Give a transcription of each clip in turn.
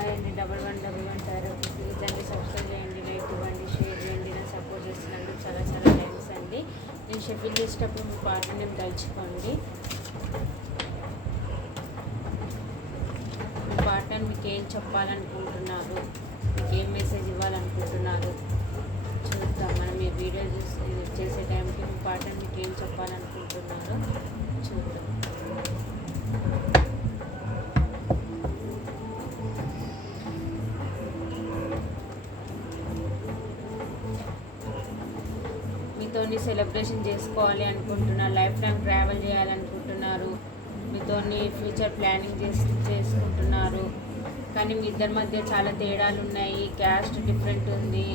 అండి 1111 ఇదండి. సబ్స్క్రైబ్ చేయండి, లైక్ ఇవ్వండి, షేర్ చేయండి. నా సపోర్ట్ చేస్తున్నందుకు చాలా చాలా థ్యాంక్స్ అండి. నేను షెఫిల్ చేసేటప్పుడు మీ పార్ట్నర్ నేమ్ తలుచుకోండి. మీ పార్ట్నర్ మీకు ఏం చెప్పాలనుకుంటున్నారు, మీకు ఏం మెసేజ్ ఇవ్వాలనుకుంటున్నారు చూద్దాం. మనం ఈ వీడియో చేసే టైంకి మీ పార్ట్నర్ మీకు ఏం చెప్పాలనుకుంటున్నారో చూద్దాం. మీతోని సెలబ్రేషన్ చేసుకోవాలి అనుకుంటున్నారు, లైఫ్ లాంగ్ ట్రావెల్ చేయాలనుకుంటున్నారు, మీతోని ఫ్యూచర్ ప్లానింగ్ చేసుకుంటున్నారు. కానీ మీ ఇద్దరి మధ్య చాలా తేడాలు ఉన్నాయి. క్యాస్ట్ డిఫరెంట్ ఉంది,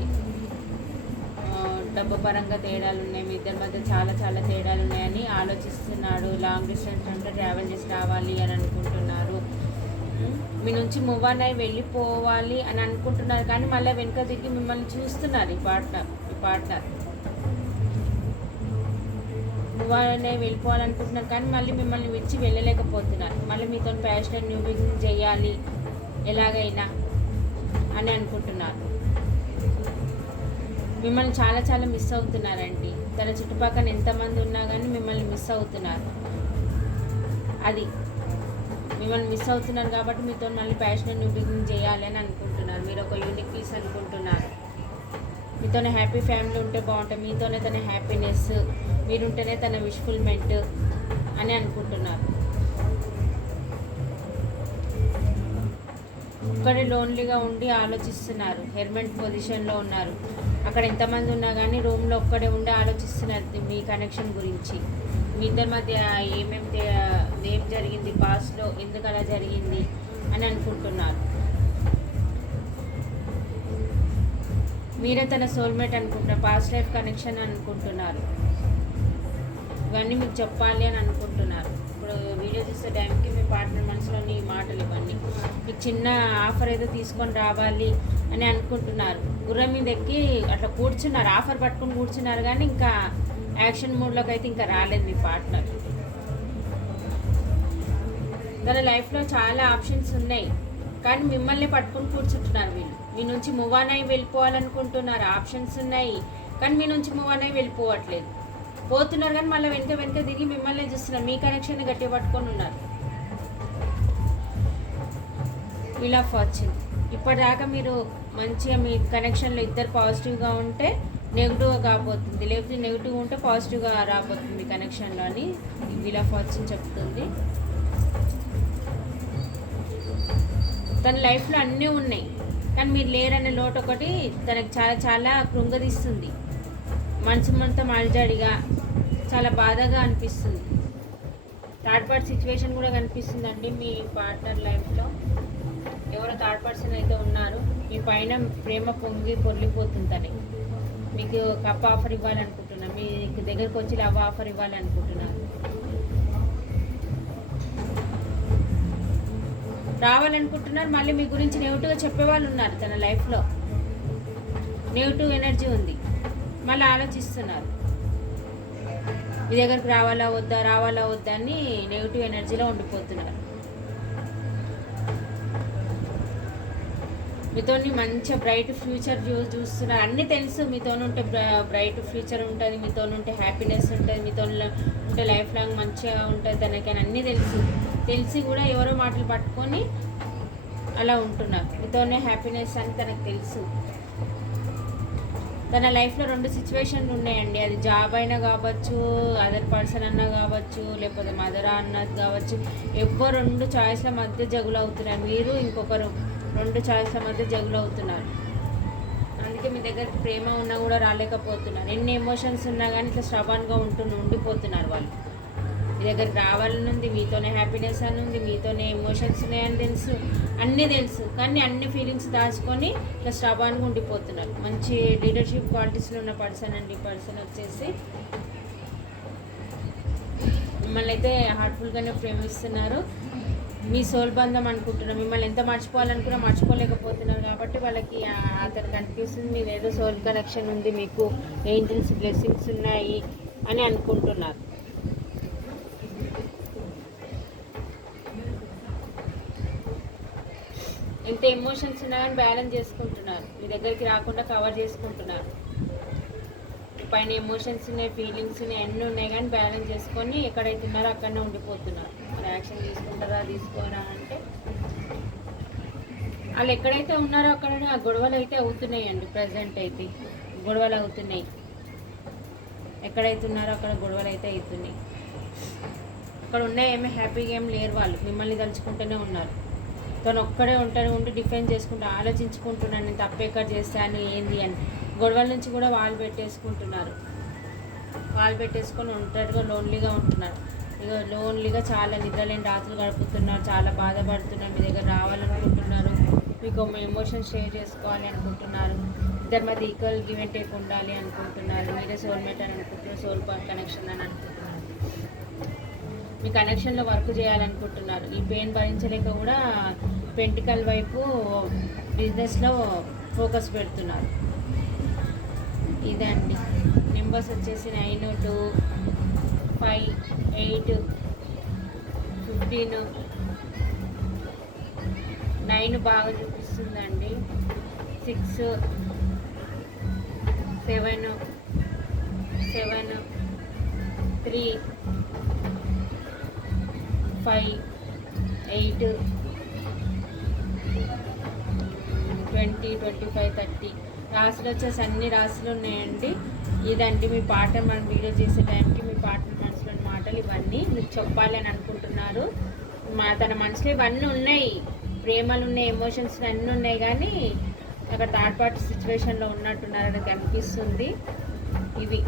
డబ్బు పరంగా తేడాలు ఉన్నాయి. మీ ఇద్దరి మధ్య చాలా చాలా తేడాలు ఉన్నాయని ఆలోచిస్తున్నాడు. లాంగ్ డిస్టెన్స్ అంటే ట్రావెల్ చేసి రావాలి అని అనుకుంటున్నారు. మీ నుంచి మూవ్ ఆన్ అయి వెళ్ళిపోవాలి అని అనుకుంటున్నారు. కానీ మళ్ళీ వెనుక దిగి మిమ్మల్ని చూస్తున్నారు. ఈ పార్ట్నర్ మూవ్ ఆన్ అయి వెళ్ళిపోవాలనుకుంటున్నారు. కానీ మళ్ళీ మిమ్మల్ని విడిచి వెళ్ళలేకపోతున్నారు. మళ్ళీ మీతో ప్యాషనెట్ న్యూ బిగినింగ్ చేయాలి ఎలాగైనా అని అనుకుంటున్నారు. మిమ్మల్ని చాలా చాలా మిస్ అవుతున్నారండి. తన చుట్టుపక్కల ఎంతమంది ఉన్నా కానీ మిమ్మల్ని మిస్ అవుతున్నారు. అది మిమ్మల్ని మిస్ అవుతున్నారు కాబట్టి మీతో మళ్ళీ ప్యాషనెట్ న్యూ బిగినింగ్ చేయాలి అని అనుకుంటున్నారు. మీరు ఒక యూనిక్ పీస్ అనుకుంటున్నారు. మీతోనే హ్యాపీ ఫ్యామిలీ ఉంటే బాగుంటుంది, మీతోనే తన హ్యాపీనెస్, మీరుంటేనే తన విష్ఫుల్మెంట్ అని అనుకుంటున్నారు. ఒక్కడే లోన్లీగా ఉండి ఆలోచిస్తున్నారు. హెర్మెంట్ పొజిషన్లో ఉన్నారు. అక్కడ ఎంతమంది ఉన్నా కానీ రూమ్లో ఒక్కడే ఉండి ఆలోచిస్తున్నారు మీ కనెక్షన్ గురించి. మీ ఇద్దరి మధ్య ఏం జరిగింది, పాస్ట్లో ఎందుకు అలా జరిగింది అని అనుకుంటున్నారు. మీరే తన సోల్మేట్ అనుకుంటున్నారు, పాస్ట్ లైఫ్ కనెక్షన్ అనుకుంటున్నారు. ఇవన్నీ మీకు చెప్పాలి అని అనుకుంటున్నారు. ఇప్పుడు వీడియో చూసే టైంకి మీ పార్ట్నర్ మనసులోని మాటలు ఇవన్నీ మీకు చిన్న ఆఫర్ ఏదో తీసుకొని రావాలి అని అనుకుంటున్నారు. గుర్రం మీద ఎక్కి అట్లా కూర్చున్నారు, ఆఫర్ పట్టుకుని కూర్చున్నారు. కానీ ఇంకా యాక్షన్ మూడ్లోకి అయితే ఇంకా రాలేదు మీ పార్ట్నర్. తన లైఫ్లో చాలా ఆప్షన్స్ ఉన్నాయి, కానీ మిమ్మల్ని పట్టుకుని కూర్చుంటున్నారు. వీళ్ళు మీ నుంచి మూవ్ ఆన్ అయి వెళ్ళిపోవాలనుకుంటున్నారు. ఆప్షన్స్ ఉన్నాయి, కానీ మీ నుంచి మూవ్ ఆన్ అయి వెళ్ళిపోవట్లేదు. పోతున్నారు కానీ మళ్ళీ వెనక దిగి మిమ్మల్ని చూస్తున్నారు. మీ కనెక్షన్ గట్టిగా పట్టుకొని ఉన్నారు. Wheel of fortune. ఇప్పటిదాకా మీరు మంచిగా మీ కనెక్షన్లో ఇద్దరు పాజిటివ్గా ఉంటే నెగిటివ్గా కాబోతుంది, లేకపోతే నెగిటివ్గా ఉంటే పాజిటివ్గా రాబోతుంది మీ కనెక్షన్లో అని వీల్ ఆఫ్ ఫార్చ్యూన్ చెప్తుంది. తన లైఫ్లో అన్నీ ఉన్నాయి, కానీ మీరు లేరనే లోటు ఒకటి తనకు చాలా చాలా కృంగదీస్తుంది. మనసు మొత్తం అలజడిగా చాలా బాధగా అనిపిస్తుంది. థర్డ్ పార్టీ సిచ్యువేషన్ కూడా కనిపిస్తుందండి. మీ పార్ట్నర్ లైఫ్లో ఎవరో థర్డ్ పర్సన్ అయితే ఉన్నారు. మీ పైన ప్రేమ పొర్లిపోతుందని మీకు కప్ ఆఫర్ ఇవ్వాలనుకుంటున్నారు. మీకు దగ్గరకు వచ్చి లవ్ ఆఫర్ ఇవ్వాలనుకుంటున్నారు. రావాలనుకుంటున్నారు. మళ్ళీ మీ గురించి నెగిటివ్గా చెప్పేవాళ్ళు ఉన్నారు. తన లైఫ్లో నెగిటివ్ ఎనర్జీ ఉంది. మళ్ళీ ఆలోచిస్తున్నారు. మీ దగ్గరకు రావాలా వద్దా అని నెగిటివ్ ఎనర్జీలో ఉండిపోతున్నారు. మీతోని మంచిగా బ్రైట్ ఫ్యూచర్ చూస్తున్నారు. అన్నీ తెలుసు. మీతో ఉంటే బ్రైట్ ఫ్యూచర్ ఉంటుంది, మీతో ఉంటే హ్యాపీనెస్ ఉంటుంది, మీతో ఉంటే లైఫ్ లాంగ్ మంచిగా ఉంటుంది తనకని అన్నీ తెలిసి కూడా ఎవరో మాటలు పట్టుకొని అలా ఉంటున్నారు. మీతోనే హ్యాపీనెస్ అని తనకు తెలుసు. తన లైఫ్లో 2 సిచ్యువేషన్లు ఉన్నాయండి. అది జాబ్ అయినా కావచ్చు, అదర్ పర్సన్ అన్నా కావచ్చు, లేకపోతే మదర్ అన్నది కావచ్చు. ఎవ్వరు 2 చాయిస్ల మధ్య జగులు అవుతున్నారు. మీరు ఇంకొకరు 2 చాయిస్ల మధ్య జగులు అవుతున్నారు. అందుకే మీ దగ్గర ప్రేమ ఉన్నా కూడా రాలేకపోతున్నారు. ఎన్ని ఎమోషన్స్ ఉన్నా కానీ ఇట్లా స్ట్రబాన్గా ఉండిపోతున్నారు వాళ్ళు. మీ దగ్గరికి రావాలని ఉంది, మీతోనే హ్యాపీనెస్ అని ఉంది, మీతోనే ఎమోషన్స్ ఉన్నాయని తెలుసు, అన్నీ తెలుసు. కానీ అన్ని ఫీలింగ్స్ దాచుకొని ఇట్లా స్ట్రబాన్గా ఉండిపోతున్నారు. మంచి లీడర్షిప్ క్వాలిటీస్లో ఉన్న పర్సన్ అండి. పర్సన్ వచ్చేసి మిమ్మల్ని అయితే హార్ట్ఫుల్గానే ప్రేమిస్తున్నారు. మీ సోల్ బంధం అనుకుంటున్నారు. మిమ్మల్ని ఎంత మర్చిపోవాలనుకున్నా మర్చిపోలేకపోతున్నారు. కాబట్టి వాళ్ళకి అతనికి అనిపిస్తుంది మీరు ఏదో సోల్ కనెక్షన్ ఉంది, మీకు ఏంజల్స్ బ్లెస్సింగ్స్ ఉన్నాయి అని అనుకుంటున్నారు. ఎంత ఎమోషన్స్ ఉన్నా కానీ బ్యాలెన్స్ చేసుకుంటున్నారు, మీ దగ్గరికి రాకుండా కవర్ చేసుకుంటున్నారు. మీ పైన ఎమోషన్స్ ఉన్నాయి, ఫీలింగ్స్ ఉన్నాయి, అన్నీ ఉన్నాయి కానీ బ్యాలెన్స్ చేసుకొని ఎక్కడైతే ఉన్నారో అక్కడనే ఉండిపోతున్నారు. మరి యాక్షన్ తీసుకుంటారా తీసుకోరా అంటే వాళ్ళు ఎక్కడైతే ఉన్నారో అక్కడనే ఆ గొడవలు అయితే అవుతున్నాయండి. ప్రజెంట్ అయితే గొడవలు అవుతున్నాయి, ఎక్కడైతే ఉన్నారో అక్కడ గొడవలు అయితే అవుతున్నాయి. అక్కడ ఉన్నాయి ఏమీ హ్యాపీగా ఏం లేరు, వాళ్ళు మిమ్మల్ని తలుచుకుంటూనే ఉన్నారు. తను ఒక్కడే ఉండి డిఫెండ్ చేసుకుంటూ ఆలోచించుకుంటున్నాను, నేను తప్పెక్కడ చేస్తాను ఏంది అని. గొడవల నుంచి కూడా వాళ్ళు పెట్టేసుకుంటున్నారు, వాళ్ళు పెట్టేసుకొని ఒంటరిగా లోన్లీగా ఉంటున్నారు. ఇక లోన్లీగా చాలా నిద్రలేని రాత్రులు గడుపుతున్నారు, చాలా బాధపడుతున్నారు. మీ దగ్గర రావాలనుకుంటున్నారు, మీకు ఎమోషన్స్ షేర్ చేసుకోవాలి అనుకుంటున్నారు, ఇద్దరి మధ్య ఈక్వల్ గివ్ అండ్ టేక్ ఉండాలి అనుకుంటున్నారు. మీరే సోల్మేట్ అని అనుకుంటున్నారు, సోల్ కనెక్షన్ అని అనుకుంటున్నారు. మీ కనెక్షన్లో వర్క్ చేయాలనుకుంటున్నారు. ఈ పెయిన్ భరించలేక కూడా పెంటికల్ వైపు బిజినెస్లో ఫోకస్ పెడుతున్నారు. ఇదండి నెంబర్స్ వచ్చేసి 9, 2, 5, 8, 15. 9 బాగా చూపిస్తుందండి. 6, 7, 3, 5, 8, 20, 25, 30 రాసులు వచ్చేసి అన్ని రాసులు ఉన్నాయండి. ఇదండి మీ పార్ట్నర్, మనం వీడియో చేసే టైంకి మీ పార్ట్నర్ మనసులోని మాటలు ఇవన్నీ మీకు చెప్పాలి అని అనుకుంటున్నారు. తన మనసులో ఇవన్నీ ఉన్నాయి, ప్రేమలు ఉన్నాయి, ఎమోషన్స్ అన్నీ ఉన్నాయి, కానీ అక్కడ థర్డ్ పార్టీ సిచ్యువేషన్లో ఉన్నట్టున్నారని కనిపిస్తుంది. ఇవి